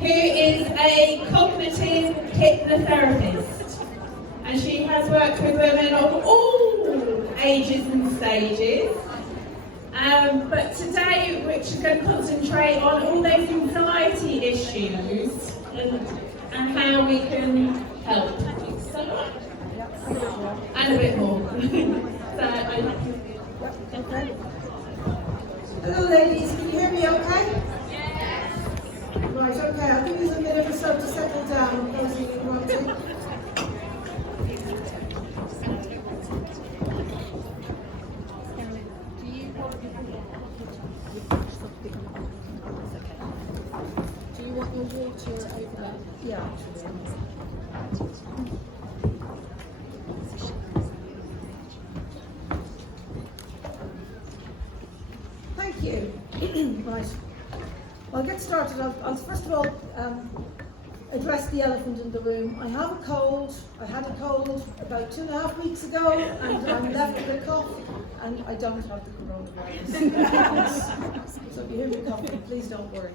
who is a cognitive hypnotherapist. And she has worked with women of all ages and stages. But today, which is going to concentrate on all those anxiety issues and how we can help. And a bit more. Hello ladies, can you hear me okay? Yes. Right, okay, I'll give you a minute or so to settle down, those of you who want to. Do you want your water over there? Yeah. Thank you. Right. I'll get started. I'll first of all address the elephant in the room. I have a cold. I had a cold about 2.5 weeks ago, and I'm left with a cough, and I don't have the coronavirus. So if you hear me coughing, please don't worry.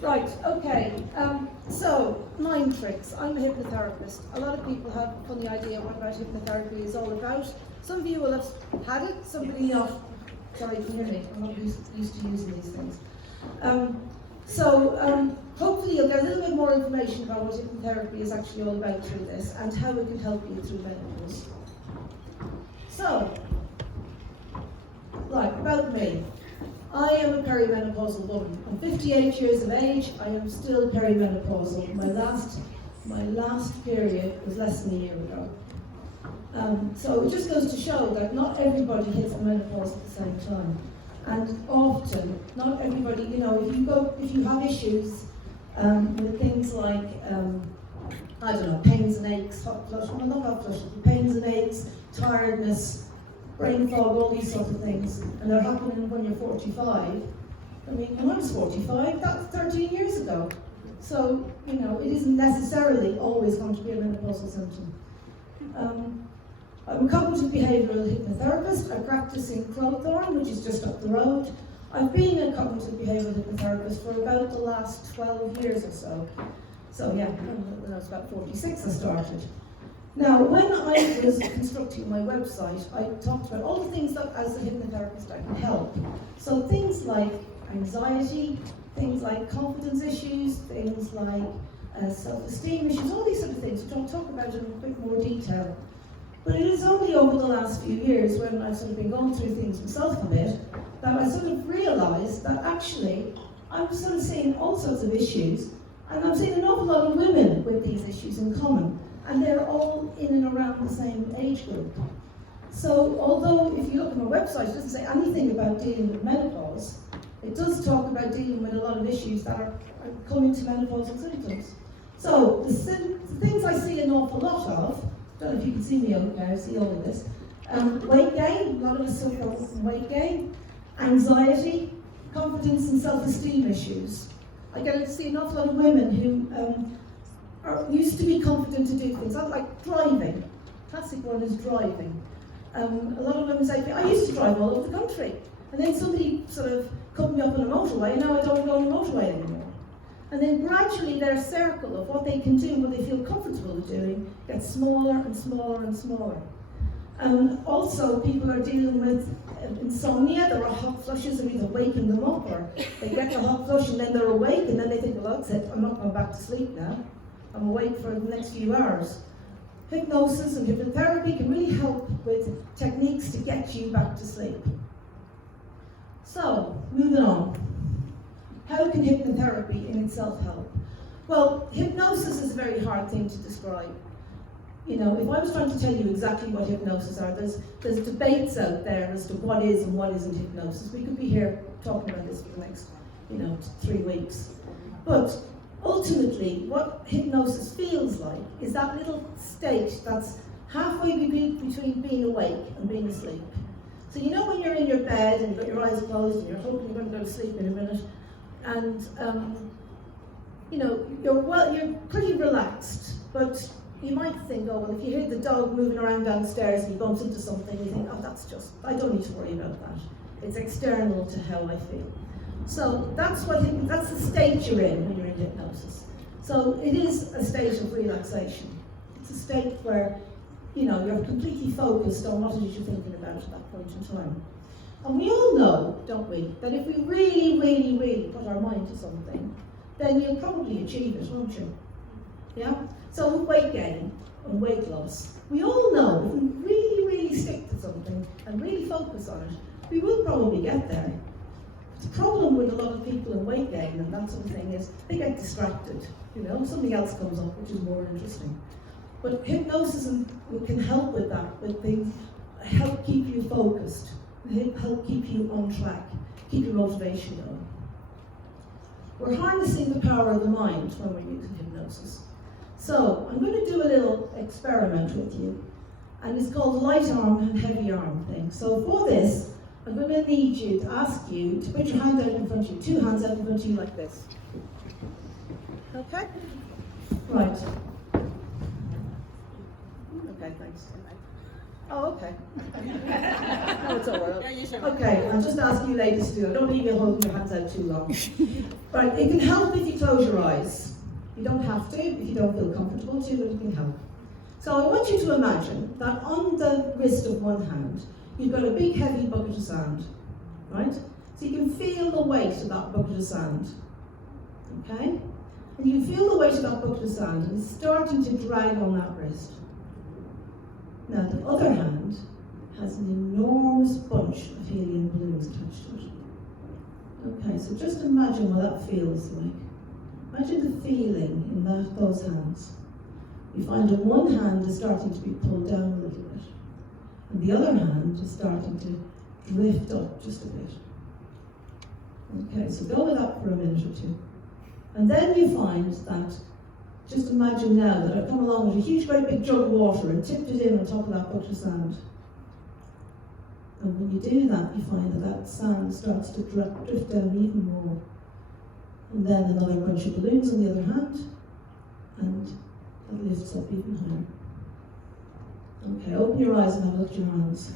Right, okay, so mind tricks. I'm a hypnotherapist. A lot of people have a funny idea what about hypnotherapy is all about. Some of you will have had it, somebody not. Sorry, can you hear me? I'm not used to using these things. Hopefully you'll get a little bit more information about what hypnotherapy is actually all about through this and how it can help you through menopause. So, right, about me. I am a perimenopausal woman. I'm 58 years of age. I am still perimenopausal. My last period was less than a year ago. So it just goes to show that not everybody hits the menopause at the same time. And often, not everybody, you know, if you have issues with things like, I don't know, pains and aches, hot flush, well not hot flushes, but pains and aches, tiredness, brain fog, all these sort of things, and they're happening when you're 45. I mean, when I was 45, that was 13 years ago. So, you know, it isn't necessarily always going to be a menopausal symptom. I'm a cognitive behavioural hypnotherapist. I practice in Crowthorne, which is just up the road. I've been a cognitive behavioural hypnotherapist for about the last 12 years or so. So yeah, when I was about 46 I started. Now, when I was constructing my website, I talked about all the things that as a hypnotherapist I can help. So things like anxiety, things like confidence issues, things like self-esteem issues, all these sort of things, which I'll talk about in a bit more detail. But it is only over the last few years, when I've sort of been going through things myself a bit, that I sort of realised that actually I'm sort of seeing all sorts of issues, and I'm seeing an awful lot of women with these issues in common, and they're all in and around the same age group. So although if you look at my website, it doesn't say anything about dealing with menopause, it does talk about dealing with a lot of issues that are coming to menopausal symptoms. So the things I see an awful lot of, I don't know if you can see me over there, I see all of this. Weight gain, a lot of us suffer from weight gain, anxiety, confidence and self-esteem issues. I get to see an awful lot of women who are used to be confident to do things, like driving. Classic one is driving. A lot of women say, I used to drive all over the country, and then somebody sort of cut me up on a motorway, and now I don't go on a motorway anymore. And then gradually their circle of what they can do, what they feel comfortable doing, gets smaller and smaller and smaller. Also, people are dealing with insomnia. There are hot flushes that either waken them up, or they get the hot flush and then they're awake, and then they think, well, that's it, I'm not going back to sleep now. I'm awake for the next few hours. Hypnosis and hypnotherapy can really help with techniques to get you back to sleep. So, moving on. How can hypnotherapy in itself help? Well, hypnosis is a very hard thing to describe. You know, if I was trying to tell you exactly what hypnosis are, there's debates out there as to what is and what isn't hypnosis. We could be here talking about this for the next, 3 weeks. But ultimately, what hypnosis feels like is that little state that's halfway between being awake and being asleep. So you know when you're in your bed and you've got your eyes closed and you're hoping you're going to go to sleep in a minute, and you're pretty relaxed, but you might think, oh, well, if you hear the dog moving around downstairs and he bumps into something, you think, oh, I don't need to worry about that. It's external to how I feel. So that's the state you're in when you're in hypnosis. So it is a state of relaxation. It's a state where, you're completely focused on what it is you're thinking about at that point in time. And we all know, don't we, that if we really, really, really put our mind to something, then you'll probably achieve it, won't you? Yeah? So with weight gain and weight loss, we all know if we really, really stick to something and really focus on it, we will probably get there. The problem with a lot of people in weight gain and that sort of thing is they get distracted. Something else comes up which is more interesting. But hypnosis can help with that, with things, help keep you focused, help keep you on track, keep your motivation going. We're harnessing the power of the mind when we're using hypnosis. So I'm going to do a little experiment with you, and it's called light arm and heavy arm thing. So for this, I'm going to need you to ask you to put your hand out in front of you, 2 hands out in front of you like this. Okay? Right. Okay, thanks. Oh, okay. Oh, it's all right. Okay, I'll just ask you ladies to do it. I don't need you holding your hands out too long. Right, it can help if you close your eyes. You don't have to if you don't feel comfortable to, but it can help. So I want you to imagine that on the wrist of one hand, you've got a big heavy bucket of sand, right? So you can feel the weight of that bucket of sand, okay? And you feel the weight of that bucket of sand and it's starting to drag on that wrist. Now the other hand has an enormous bunch of helium balloons attached to it. Okay, so just imagine what that feels like. Imagine the feeling in those hands. You find that one hand is starting to be pulled down a little bit, and the other hand is starting to drift up just a bit. Okay, so go with that for a minute or two. And then you find that, just imagine now that I've come along with a huge great big jug of water and tipped it in on top of that bucket of sand. And when you do that, you find that sand starts to drift down even more. And then another bunch of balloons on the other hand, and it lifts up even higher. Okay, open your eyes and have a look at your hands.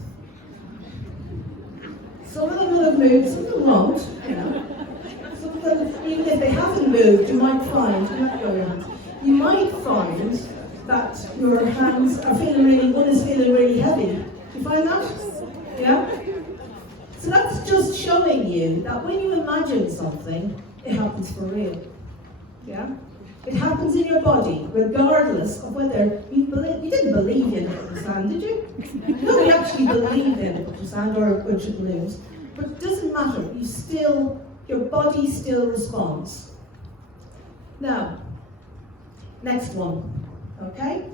Some of them will have moved, some of them won't. Some of them, even if they haven't moved, you might find, you might find that your hands are feeling really, one is feeling really heavy. Do you find that? Yeah? So that's just showing you that when you imagine something, it happens for real. Yeah? It happens in your body, regardless of whether you didn't believe in a bucket of sand, did you? Nobody actually believed in a bucket of sand or a bunch of balloons. But it doesn't matter, your body still responds. Now, next one, okay?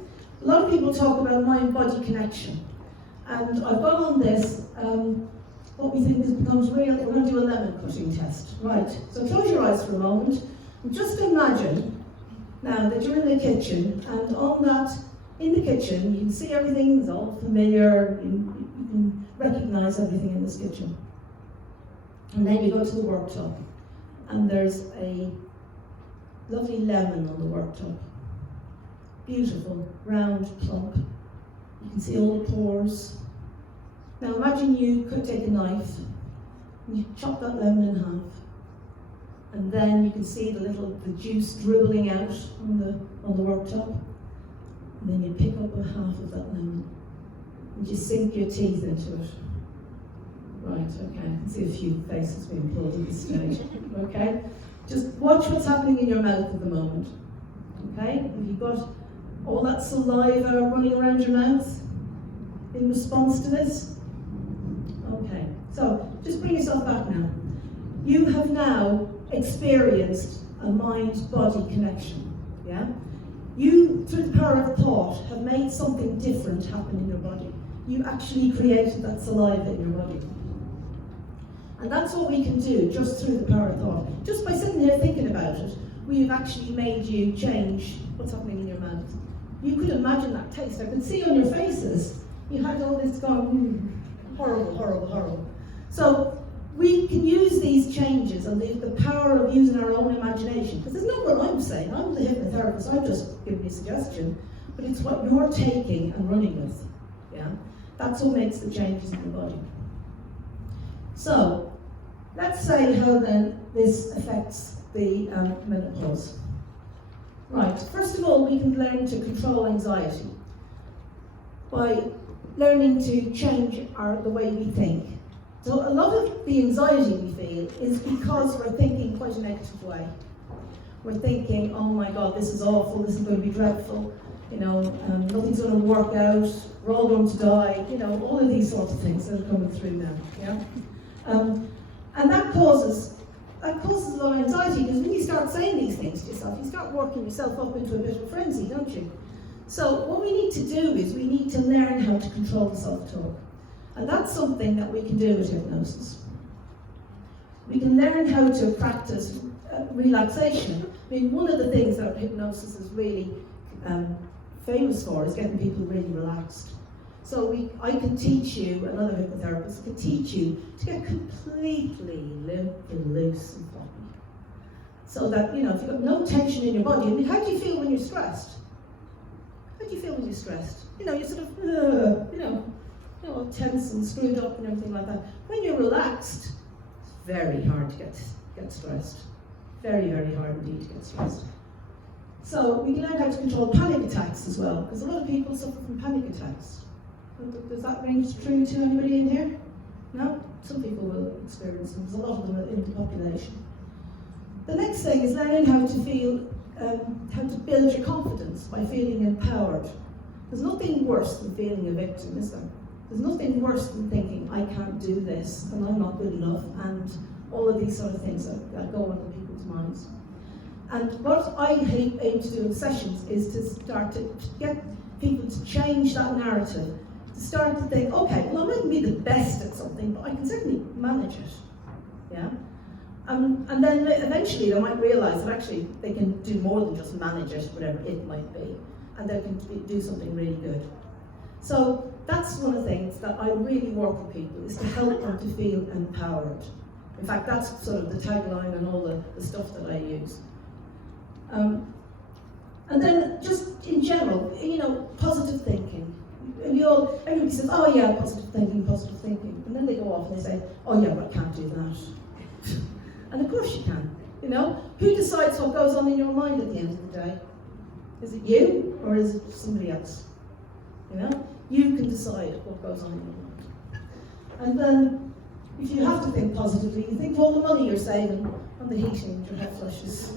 A lot of people talk about mind-body connection. And I've got on this, what we think becomes real. We're going to do a lemon cutting test. Right, so close your eyes for a moment. And just imagine now that you're in the kitchen, and in the kitchen, you can see everything, it's all familiar, you can recognize everything in this kitchen. And then you go to the worktop, and there's a lovely lemon on the worktop. Beautiful, round, plump. You can see all the pores. Now imagine you could take a knife and you chop that lemon in half, and then you can see the juice dribbling out on the worktop, and then you pick up a half of that lemon and you sink your teeth into it. Right, okay, I can see a few faces being pulled at this stage. Okay, just watch what's happening in your mouth at the moment. Okay, have you got all that saliva running around your mouth in response to this? Okay, so just bring yourself back now. You have now experienced a mind-body connection, yeah? You, through the power of thought, have made something different happen in your body. You actually created that saliva in your body. And that's what we can do just through the power of thought. Just by sitting here thinking about it, we've actually made you change what's happening in your mouth. You could imagine that taste. I could see on your faces, you had all this going, horrible, horrible, horrible. So we can use these changes and the power of using our own imagination, because it's not what I'm saying, I'm the hypnotherapist, I'm just giving you a suggestion, but it's what you're taking and running with, yeah? That's what makes the changes in the body. So, let's say how then this affects the menopause. Right, first of all, we can learn to control anxiety by learning to change the way we think. So a lot of the anxiety we feel is because we're thinking quite a negative way. We're thinking, oh my God, this is awful, this is going to be dreadful, nothing's going to work out, we're all going to die, all of these sorts of things that are coming through now, yeah? And that causes a lot of anxiety, because when you start saying these things to yourself, you start working yourself up into a bit of a frenzy, don't you? So what we need to do is we need to learn how to control the self-talk. And that's something that we can do with hypnosis. We can learn how to practice relaxation. I mean, one of the things that hypnosis is really famous for is getting people really relaxed. So I can teach you, another hypnotherapist can teach you to get completely limp and loose and floppy. So that, if you've got no tension in your body, I mean, how do you feel when you're stressed? How do you feel when you're stressed? You're sort of, all tense and screwed up and everything like that. When you're relaxed, it's very hard to get stressed. Very, very hard indeed to get stressed. So we can learn how to control panic attacks as well, because a lot of people suffer from panic attacks. Does that ring true to anybody in here? No? Some people will experience them. There's a lot of them in the population. The next thing is learning how to feel, how to build your confidence by feeling empowered. There's nothing worse than feeling a victim, is there? There's nothing worse than thinking, I can't do this, and I'm not good enough, and all of these sort of things that go on in people's minds. And what I aim to do in sessions is to start to get people to change that narrative, to start to think, okay, well, I mightn't be the best at something, but I can certainly manage it, yeah? And then eventually they might realise that actually they can do more than just manage it, whatever it might be, and they can do something really good. So that's one of the things that I really work with people, is to help them to feel empowered. In fact, that's sort of the tagline and all the stuff that I use. And then just in general, positive thinking. Everybody says, oh yeah, positive thinking. And then they go off and they say, oh yeah, but I can't do that. And of course you can, Who decides what goes on in your mind at the end of the day? Is it you, or is it somebody else? You can decide what goes on in your mind. And then, if you have to think positively, you think of all the money you're saving on the heating your hot flushes.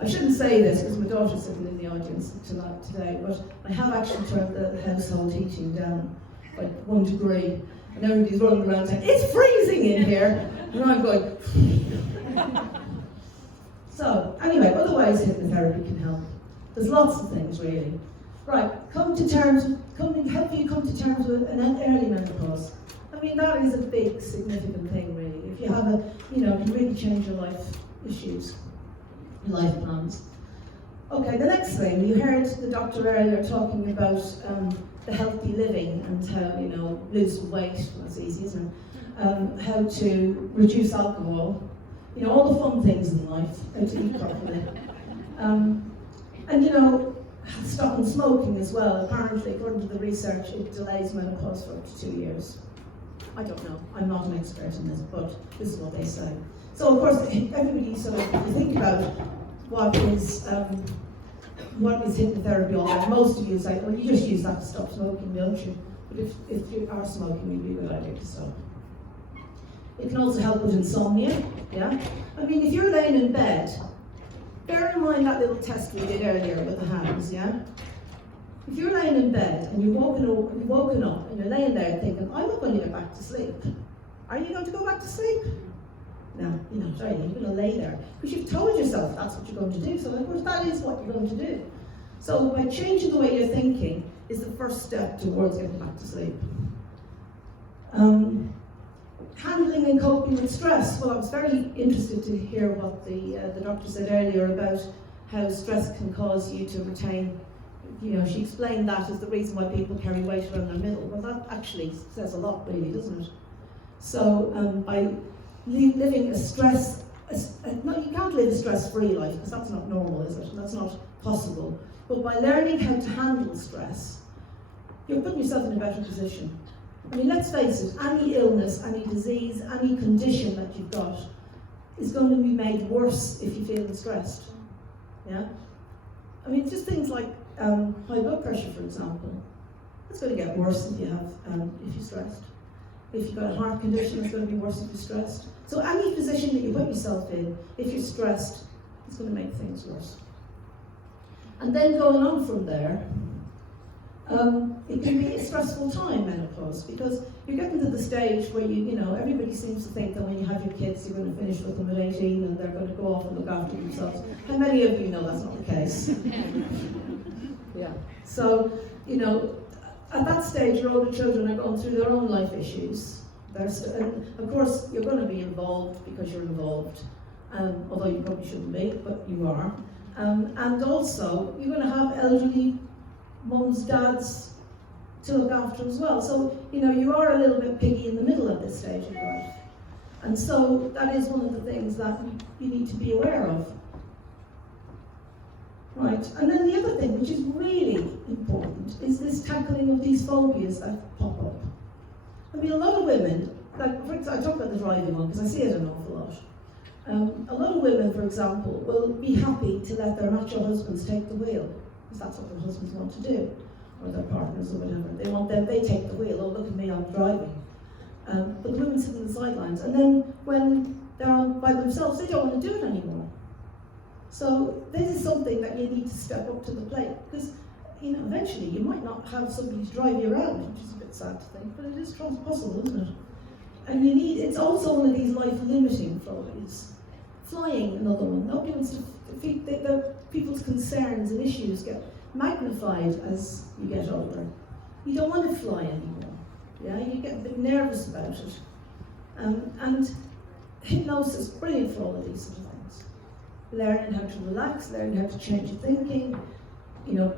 I shouldn't say this because my daughter's sitting in the audience today, but I have actually turned the household heating down by 1 degree, and everybody's running around saying, it's freezing in here! And I'm going, So, anyway, other ways hypnotherapy can help. There's lots of things, really. Right, help you come to terms with an early menopause. I mean, that is a big, significant thing, really. If you have can really change your life issues, your life plans. Okay, the next thing, you heard the doctor earlier talking about the healthy living and how, lose weight, that's easy, isn't it? How to reduce alcohol, all the fun things in life, how to eat properly. And stopping smoking as well. Apparently, according to the research, it delays menopause for up to 2 years. I don't know, I'm not an expert in this, but this is what they say. So of course, everybody sort of, you think about what is hypnotherapy all about. Most of you say, well, you just use that to stop smoking, don't you? But if you are smoking, it would be a good idea to stop. It can also help with insomnia, yeah? I mean, if you're laying in bed, bear in mind that little test we did earlier with the hands, yeah? If you're laying in bed and you've woken up and you're laying there thinking, I'm not going to get back to sleep. Are you going to go back to sleep? No, you're not, are you? You're going to lay there. Because you've told yourself that's what you're going to do. So of course that is what you're going to do. So by changing the way you're thinking is the first step towards getting back to sleep. Handling and coping with stress. Well, I was very interested to hear what the doctor said earlier about how stress can cause you to retain, she explained that as the reason why people carry weight around their middle. Well, that actually says a lot, really, doesn't it? So by living you can't live a stress-free life, because that's not normal, is it? That's not possible. But by learning how to handle stress, you're putting yourself in a better position. I mean, let's face it, any illness, any disease, any condition that you've got is going to be made worse if you feel stressed. Yeah? I mean, just things like high blood pressure, for example. It's going to get worse if you're stressed. If you've got a heart condition, it's going to be worse if you're stressed. So any position that you put yourself in, if you're stressed, it's going to make things worse. And then going on from there, it can be a stressful time, menopause, because you're getting to the stage where you know, everybody seems to think that when you have your kids, you're going to finish with them at 18 and they're going to go off and look after themselves. How many of you know that's not the case? Yeah. So, you know, at that stage, your older children are going through their own life issues. And of course, you're going to be involved because you're involved, although you probably shouldn't be, but you are. And also, you're going to have elderly mums, dads to look after as well. So, you know, you are a little bit piggy in the middle at this stage of life. And so that is one of the things that you need to be aware of. Right, and then the other thing, which is really important, is this tackling of these phobias that pop up. I mean, a lot of women, like, for example, I talk about the driving one because I see it an awful lot. A lot of women, for example, will be happy to let their macho husbands take the wheel, because that's what their husbands want to do, or their partners or whatever. They want them, they take the wheel, oh look at me, I'm driving. But the women sit on the sidelines, and then when they're on by themselves, they don't want to do it anymore. So this is something that you need to step up to the plate, because you know, eventually you might not have somebody to drive you around, which is a bit sad to think, but it is possible, isn't it? And you need, it's also one of these life-limiting phobias. Flying, another one. Nobody wants to, people's concerns and issues get magnified as you get older. You don't want to fly anymore. Yeah, you get a bit nervous about it. And hypnosis, brilliant for all of these sort of things. Learning how to relax, learning how to change your thinking, you know,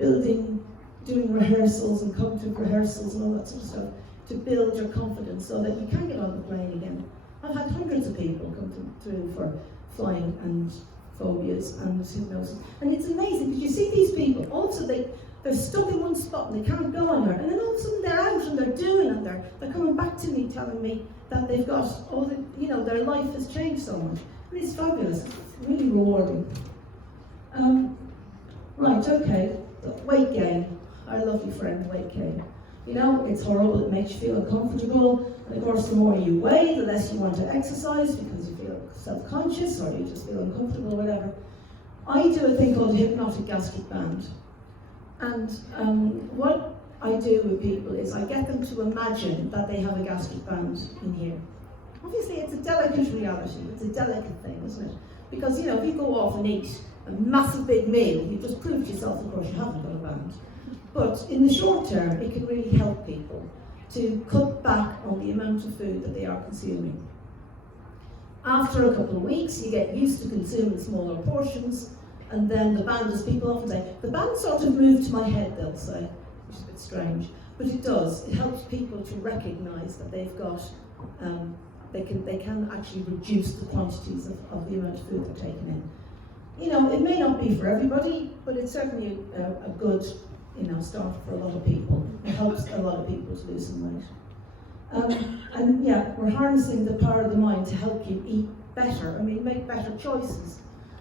doing rehearsals and cognitive rehearsals and all that sort of stuff to build your confidence so that you can get on the plane again. I've had hundreds of people come through for flying and phobias and hypnosis. And it's amazing because you see these people, also they're stuck in one spot and they can't go anywhere. And then all of a sudden they're out and they're doing it. They're coming back to me telling me that they've got all the, you know, their life has changed so much. And it's fabulous, it's really rewarding. Right, okay, weight gain. Our lovely friend, weight gain. You know, it's horrible, it makes you feel uncomfortable. And of course, the more you weigh, the less you want to exercise because you feel self-conscious or you just feel uncomfortable or whatever. I do a thing called hypnotic gastric band. And what I do with people is I get them to imagine that they have a gastric band in here. Obviously, it's a delicate reality, it's a delicate thing, isn't it? Because, you know, if you go off and eat a massive big meal, you've just proved to yourself, of course, you haven't got a band. But in the short term, it can really help people to cut back on the amount of food that they are consuming. After a couple of weeks, you get used to consuming smaller portions, and then the band, as people often say, the band sort of moved to my head, they'll say, which is a bit strange, but it does. It helps people to recognise that they've got, they can actually reduce the quantities of the amount of food they're taking in. You know, it may not be for everybody, but it's certainly a good, you know, start for a lot of people. It helps a lot of people to lose some weight. And yeah, we're harnessing the power of the mind to help you eat better. I mean, make better choices.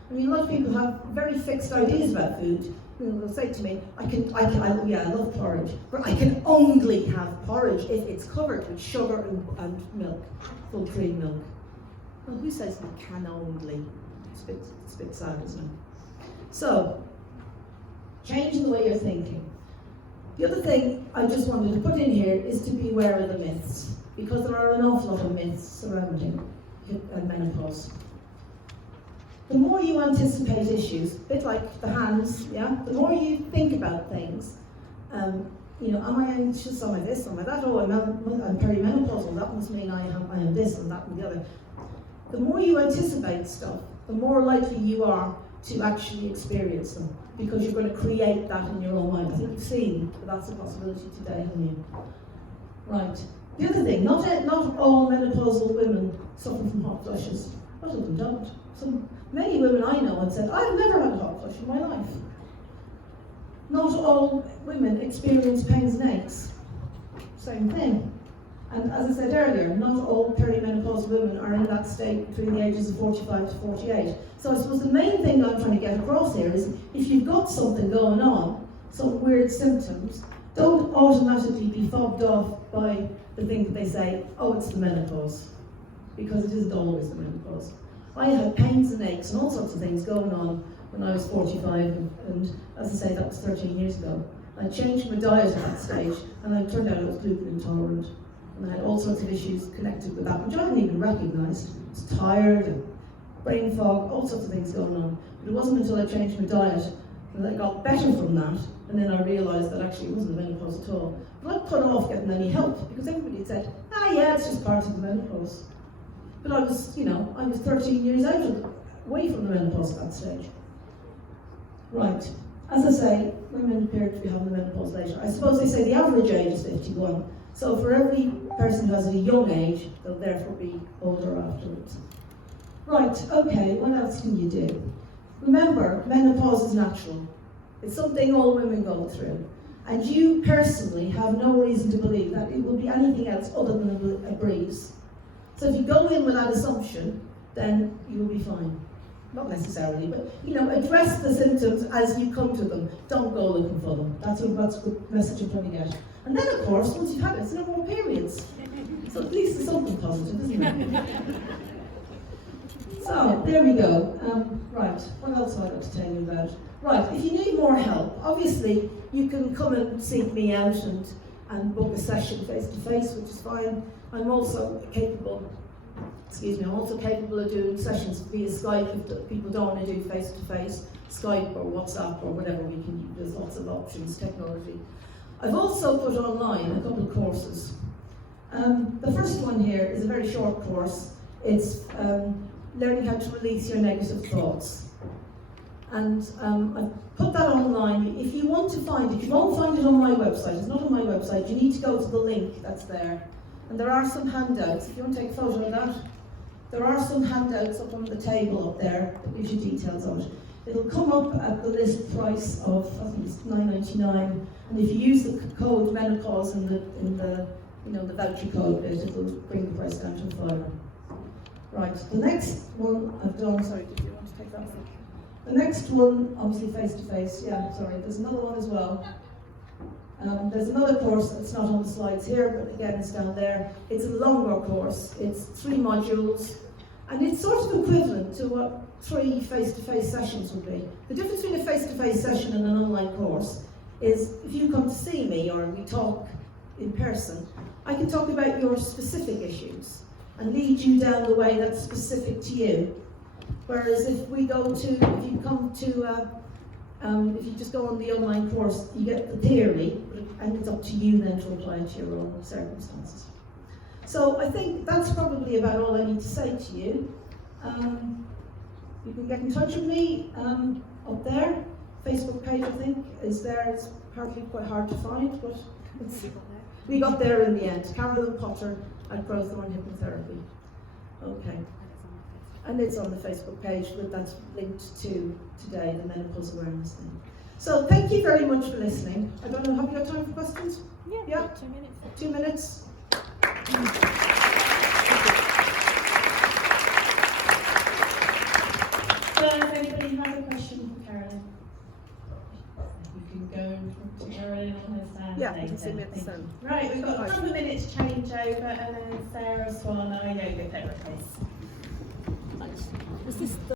I mean, a lot of people have very fixed ideas about food. You know, they'll say to me, I love porridge, but I can only have porridge if it's covered with sugar and milk, full cream milk. Well, who says you can only? It's a bit sad, isn't it? So, changing the way you're thinking. The other thing I just wanted to put in here is to be aware of the myths, because there are an awful lot of myths surrounding menopause. The more you anticipate issues, a bit like the hands, yeah? The more you think about things, you know, am I anxious, am I this, am I that, oh, I'm perimenopausal, that must mean I am this and that and the other. The more you anticipate stuff, the more likely you are to actually experience them, because you're going to create that in your own mind. I think you've seen that that's a possibility today, haven't you? Right. The other thing, not all menopausal women suffer from hot flushes. A lot of them don't. Many women I know have said, I've never had a hot flush in my life. Not all women experience pains and aches. Same thing. And as I said earlier, not all perimenopausal women are in that state between the ages of 45 to 48. So I suppose the main thing I'm trying to get across here is if you've got something going on, some weird symptoms, don't automatically be fobbed off by the thing that they say, oh, it's the menopause, because it isn't always the menopause. I had pains and aches and all sorts of things going on when I was 45, and as I say, that was 13 years ago. I changed my diet at that stage, and it turned out I was gluten intolerant. And I had all sorts of issues connected with that, which I hadn't even recognised. I was tired, and brain fog, all sorts of things going on. But it wasn't until I changed my diet that I got better from that, and then I realised that actually it wasn't the menopause at all. But I put off getting any help, because everybody had said, yeah, it's just part of the menopause. But I was, I was 13 years away from the menopause at that stage. Right, as I say, women appear to be having the menopause later. I suppose they say the average age is 51. So for every person who has a young age, they'll therefore be older afterwards. Right, okay, what else can you do? Remember, menopause is natural. It's something all women go through. And you personally have no reason to believe that it will be anything else other than a breeze. So if you go in with that assumption, then you'll be fine. Not necessarily, but address the symptoms as you come to them. Don't go looking for them. That's a good message I'm trying to get. And then, of course, once you've had it, it's no more periods. So at least it's something positive, isn't it? So, there we go. Right, what else have I got to tell you about? Right, if you need more help, obviously you can come and seek me out and book a session face-to-face, which is fine. I'm also capable of doing sessions via Skype if people don't want to do face-to-face, Skype or WhatsApp or whatever we can use. There's lots of options, technology. I've also put online a couple of courses. The first one here is a very short course. It's learning how to release your negative thoughts. And I've put that online. If you want to find it, you won't find it on my website. It's not on my website. You need to go to the link that's there. And there are some handouts. If you want to take a photo of that, there are some handouts up on the table up there that gives you details of it. It'll come up at the list price of, I think it's $9.99. And if you use the code menopause in the voucher code bit, it'll bring the price down to $5. Right, the next one I've done, sorry, did you want to take that one? The next one, obviously face-to-face, there's another one as well. There's another course that's not on the slides here, but again it's down there. It's a longer course, it's 3 modules, and it's sort of equivalent to what 3 face-to-face sessions would be. The difference between a face-to-face session and an online course is if you come to see me or we talk in person, I can talk about your specific issues and lead you down the way that's specific to you. Whereas if you just go on the online course, you get the theory, and it's up to you then to apply it to your own circumstances. So I think that's probably about all I need to say to you. You can get in touch with me up there. Facebook page, I think, is there. It's partly quite hard to find, but we got there in the end. Carolyn Potter at Crowthorne Hypnotherapy. Okay. And it's on the Facebook page, but that's linked to today, the menopause awareness thing. So thank you very much for listening. I don't know, have you got time for questions? Yeah? 2 minutes. 2 minutes? Does anybody have a question for Carolyn? You can go and talk to Carolyn on her stand. Yeah, you can see me at the stand. Right, we've got a couple of minutes change over, and then Sarah Swan, our yoga therapist. Is this the